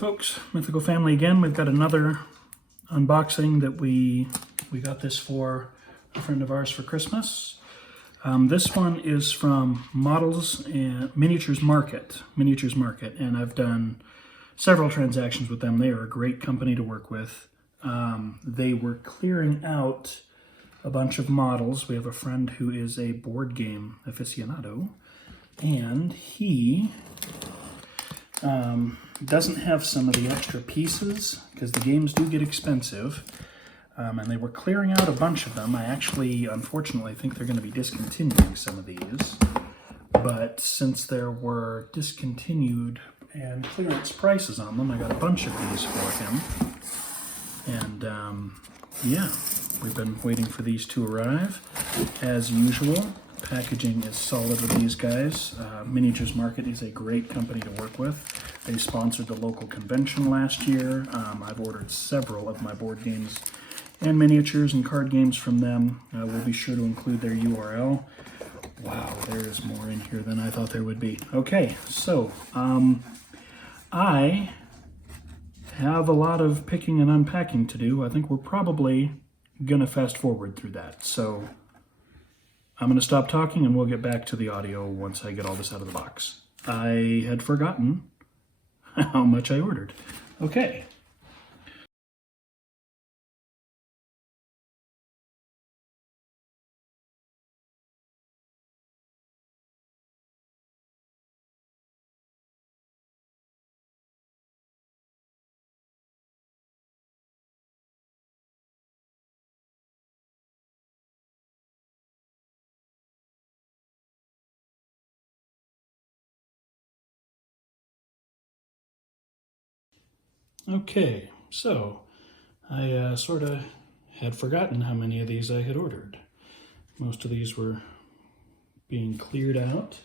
folks, Mythical family again. We've got another unboxing that we got this for a friend of ours for Christmas. This one is from Models and Miniatures Market, and I've done several transactions with them. They are a great company to work with. They were clearing out a bunch of models. We have a friend who is a board game aficionado, and he doesn't have some of the extra pieces because the games do get expensive, and they were clearing out a bunch of them. I actually, unfortunately, think they're going to be discontinuing some of these, but since there were discontinued and clearance prices on them, I got a bunch of these for him, and yeah, we've been waiting for these to arrive. As usual, packaging is solid with these guys. Miniatures Market is a great company to work with. They sponsored the local convention last year. I've ordered several of my board games and miniatures and card games from them. We'll be sure to include their URL. Wow, there's more in here than I thought there would be. Okay, so I have a lot of picking and unpacking to do. I think we're probably gonna fast forward through that. So I'm going to stop talking and we'll get back to the audio once I get all this out of the box. I had forgotten how much I ordered. Okay. Okay, so I sort of had forgotten how many of these I had ordered. Most of these were being cleared out.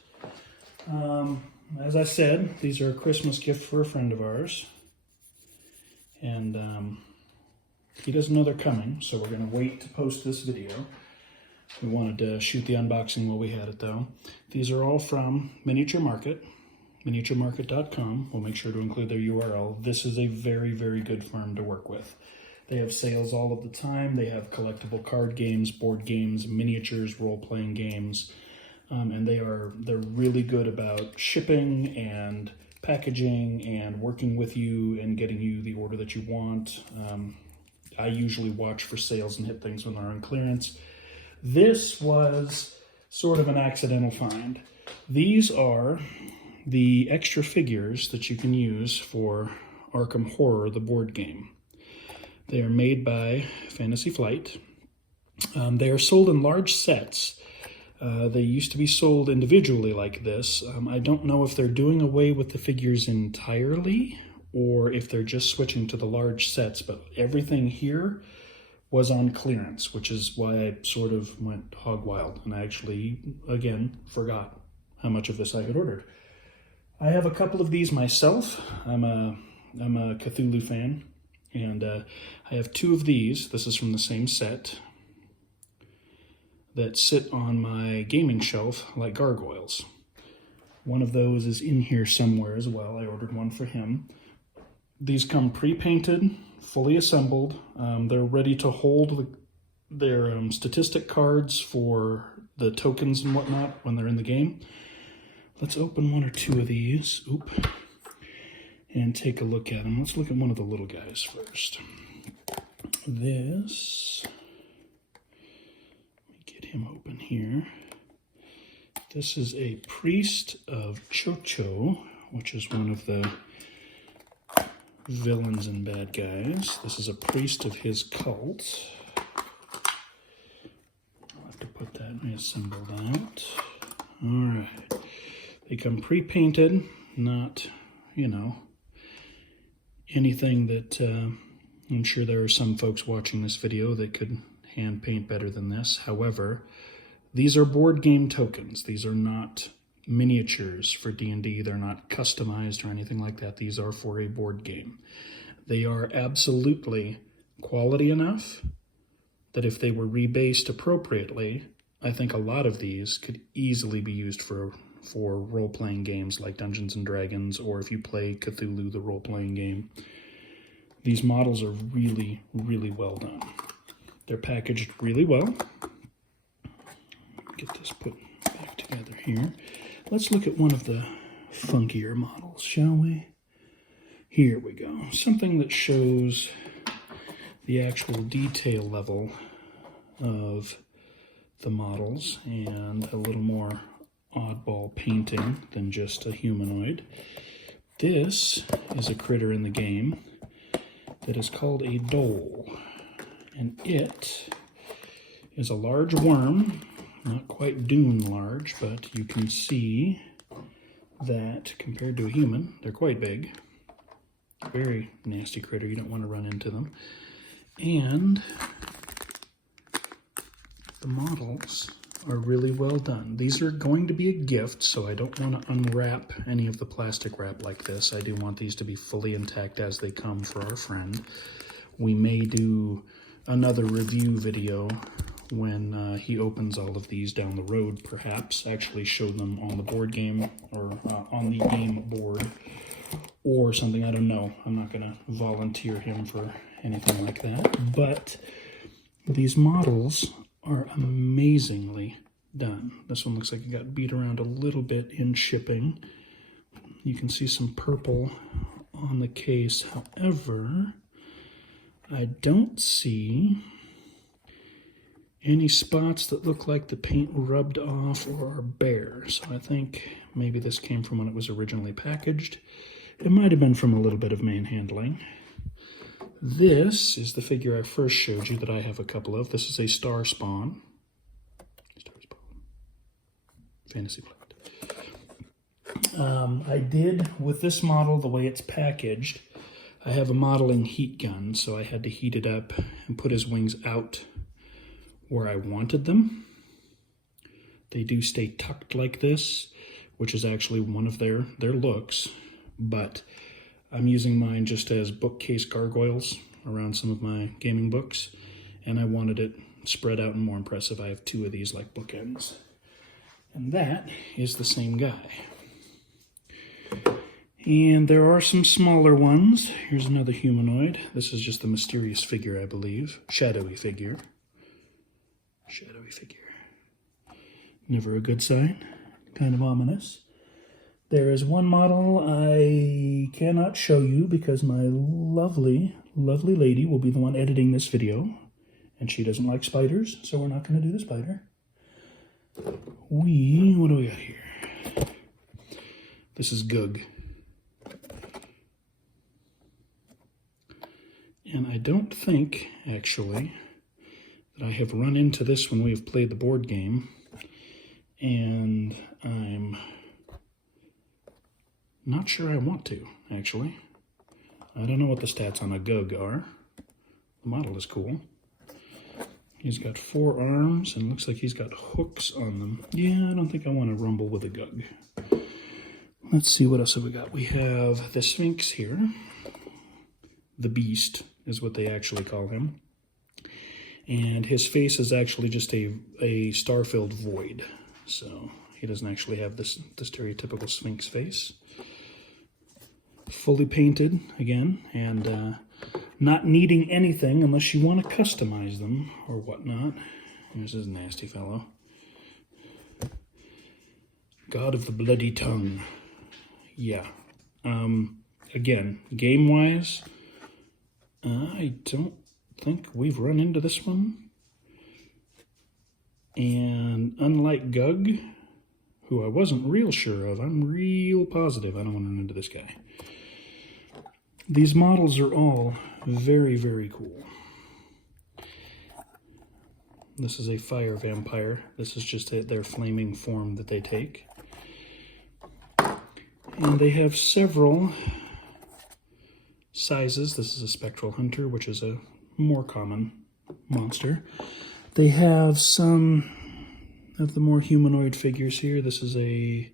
As I said, these are a Christmas gift for a friend of ours. And he doesn't know they're coming, so we're going to wait to post this video. We wanted to shoot the unboxing while we had it, though. These are all from Miniature Market. MiniatureMarket.com. We'll make sure to include their URL. This is a very, very good firm to work with. They have sales all of the time. They have collectible card games, board games, miniatures, role-playing games, and they're really good about shipping and packaging and working with you and getting you the order that you want. I usually watch for sales and hit things when they're on clearance. This was sort of an accidental find. These are the extra figures that you can use for Arkham Horror, the board game. They are made by Fantasy Flight. They are sold in large sets. They used to be sold individually like this. I don't know if they're doing away with the figures entirely or if they're just switching to the large sets, but everything here was on clearance, which is why I sort of went hog wild. And I actually, again, forgot how much of this I had ordered. I have a couple of these myself. I'm a Cthulhu fan, and I have two of these. This is from the same set that sit on my gaming shelf like gargoyles. One of those is in here somewhere as well. I ordered one for him. These come pre-painted, fully assembled. They're ready to hold their statistic cards for the tokens and whatnot when they're in the game. Let's open one or two of these, and take a look at them. Let's look at one of the little guys first. This, let me get him open here. This is a priest of Chucho, which is one of the villains and bad guys. This is a priest of his cult. I'll have to put that assembled out. All right. They come pre-painted, not, anything that I'm sure there are some folks watching this video that could hand paint better than this. However, these are board game tokens. These are not miniatures for D&D. They're not customized or anything like that. These are for a board game. They are absolutely quality enough that if they were rebased appropriately, I think a lot of these could easily be used for for role-playing games like Dungeons and Dragons, or if you play Cthulhu, the role-playing game. These models are really, really well done. They're packaged really well. Get this put back together here. Let's look at one of the funkier models, shall we? Here we go. Something that shows the actual detail level of the models and a little more oddball painting than just a humanoid. This is a critter in the game that is called a dole, and it is a large worm, not quite dune large, but you can see that compared to a human, they're quite big. Very nasty critter, you don't want to run into them. And the models are really well done. These are going to be a gift, so I don't want to unwrap any of the plastic wrap like this. I do want these to be fully intact as they come for our friend. We may do another review video when he opens all of these down the road, perhaps. Actually show them on the board game, or on the game board, or something. I don't know. I'm not going to volunteer him for anything like that. But these models are amazingly done. This one looks like it got beat around a little bit in shipping. You can see some purple on the case. However, I don't see any spots that look like the paint rubbed off or are bare. So I think maybe this came from when it was originally packaged. It might have been from a little bit of manhandling. This is the figure I first showed you that I have a couple of. This is a Star Spawn. Fantasy Flight. I did, with this model, the way it's packaged, I have a modeling heat gun, so I had to heat it up and put his wings out where I wanted them. They do stay tucked like this, which is actually one of their looks, but I'm using mine just as bookcase gargoyles around some of my gaming books, and I wanted it spread out and more impressive. I have two of these like bookends. And that is the same guy. And there are some smaller ones. Here's another humanoid. This is just the mysterious figure, I believe. Shadowy figure. Shadowy figure. Never a good sign. Kind of ominous. There is one model I cannot show you because my lovely, lovely lady will be the one editing this video. And she doesn't like spiders, so we're not going to do the spider. What do we got here? This is Gug. And I don't think, actually, that I have run into this when we have played the board game. And I'm not sure I want to, actually. I don't know what the stats on a Gug are. The model is cool. He's got 4 arms, and looks like he's got hooks on them. Yeah, I don't think I want to rumble with a Gug. Let's see, what else have we got? We have the Sphinx here. The Beast is what they actually call him. And his face is actually just a star-filled void. So he doesn't actually have the stereotypical Sphinx face. Fully painted, again, and not needing anything unless you want to customize them or whatnot. There's this nasty fellow. God of the Bloody Tongue. Yeah. Again, game-wise, I don't think we've run into this one. And unlike Gug, who I wasn't real sure of, I'm real positive I don't want to run into this guy. These models are all very, very cool. This is a fire vampire. This is just their flaming form that they take. And they have several sizes. This is a Spectral Hunter, which is a more common monster. They have some of the more humanoid figures here. This is a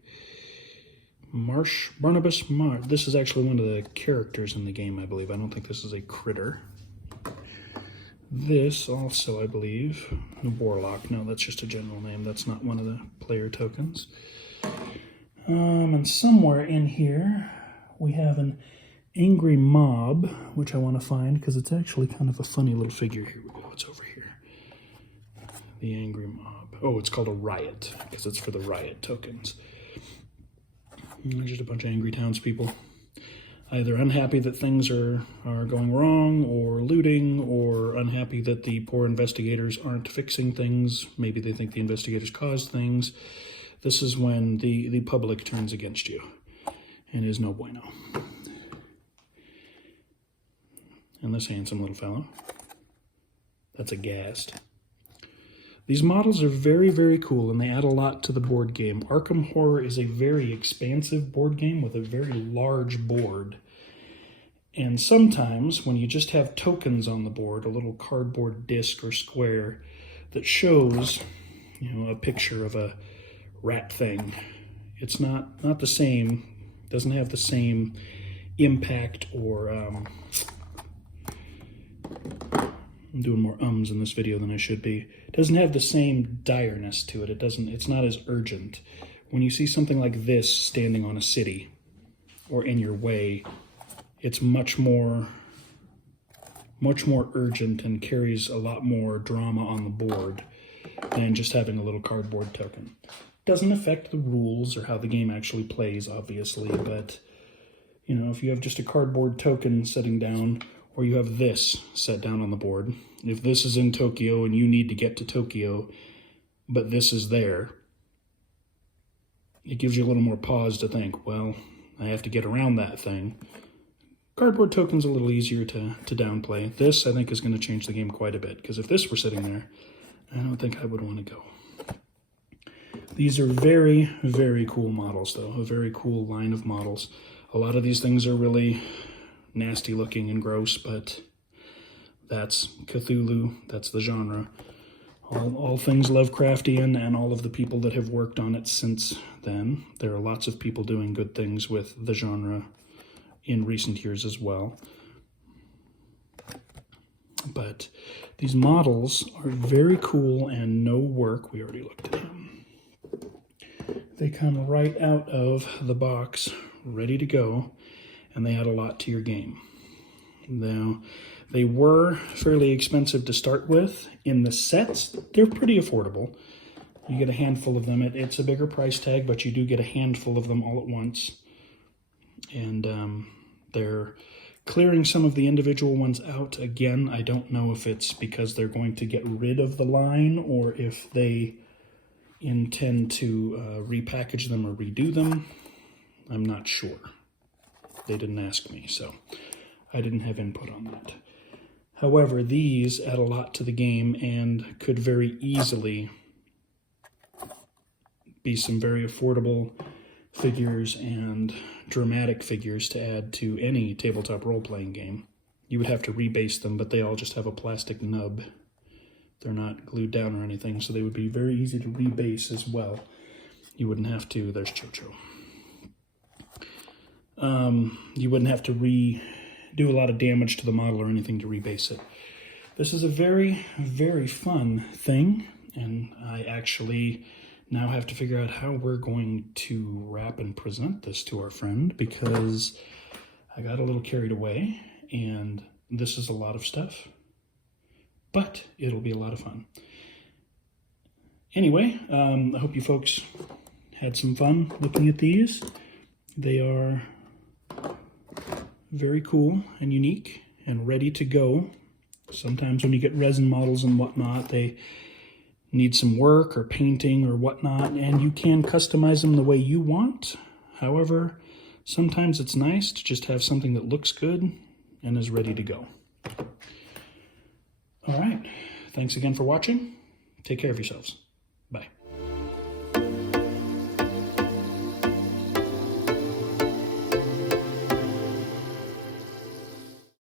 Barnabas Marsh. This is actually one of the characters in the game, I believe. I don't think this is a critter. This also, I believe, Warlock. No, that's just a general name. That's not one of the player tokens. And somewhere in here, we have an angry mob, which I want to find because it's actually kind of a funny little figure. Here we go. It's over here. The angry mob. Oh, it's called a riot because it's for the riot tokens. There's just a bunch of angry townspeople, either unhappy that things are going wrong, or looting, or unhappy that the poor investigators aren't fixing things. Maybe they think the investigators caused things. This is when the public turns against you, and is no bueno. And this handsome little fellow, that's aghast. These models are very, very cool, and they add a lot to the board game. Arkham Horror is a very expansive board game with a very large board. And sometimes, when you just have tokens on the board, a little cardboard disc or square that shows, a picture of a rat thing, it's not the same, doesn't have the same impact or... I'm doing more ums in this video than I should be. It doesn't have the same direness to it. It's not as urgent. When you see something like this standing on a city or in your way, it's much more urgent and carries a lot more drama on the board than just having a little cardboard token. Doesn't affect the rules or how the game actually plays, obviously, but if you have just a cardboard token sitting down, or you have this set down on the board. If this is in Tokyo and you need to get to Tokyo, but this is there, it gives you a little more pause to think, well, I have to get around that thing. Cardboard token's a little easier to downplay. This, I think, is going to change the game quite a bit, because if this were sitting there, I don't think I would want to go. These are very, very cool models, though. A very cool line of models. A lot of these things are really nasty looking and gross, but that's Cthulhu, that's the genre. All things Lovecraftian, and all of the people that have worked on it since then. There are lots of people doing good things with the genre in recent years as well. But these models are very cool and no work. We already looked at them. They come right out of the box, ready to go, and they add a lot to your game. Now, they were fairly expensive to start with. In the sets, they're pretty affordable. You get a handful of them. It's a bigger price tag, but you do get a handful of them all at once. And they're clearing some of the individual ones out. Again, I don't know if it's because they're going to get rid of the line or if they intend to repackage them or redo them. I'm not sure. They didn't ask me, so I didn't have input on that. However, these add a lot to the game and could very easily be some very affordable figures and dramatic figures to add to any tabletop role-playing game. You would have to rebase them, but they all just have a plastic nub. They're not glued down or anything, so they would be very easy to rebase as well. You wouldn't have to... There's Chucho. You wouldn't have to do a lot of damage to the model or anything to rebase it. This is a very, very fun thing, and I actually now have to figure out how we're going to wrap and present this to our friend, because I got a little carried away, and this is a lot of stuff, but it'll be a lot of fun. Anyway, I hope you folks had some fun looking at these. They are very cool and unique and ready to go. Sometimes when you get resin models and whatnot, they need some work or painting or whatnot, and you can customize them the way you want. However, sometimes it's nice to just have something that looks good and is ready to go. All right, thanks again for watching. Take care of yourselves.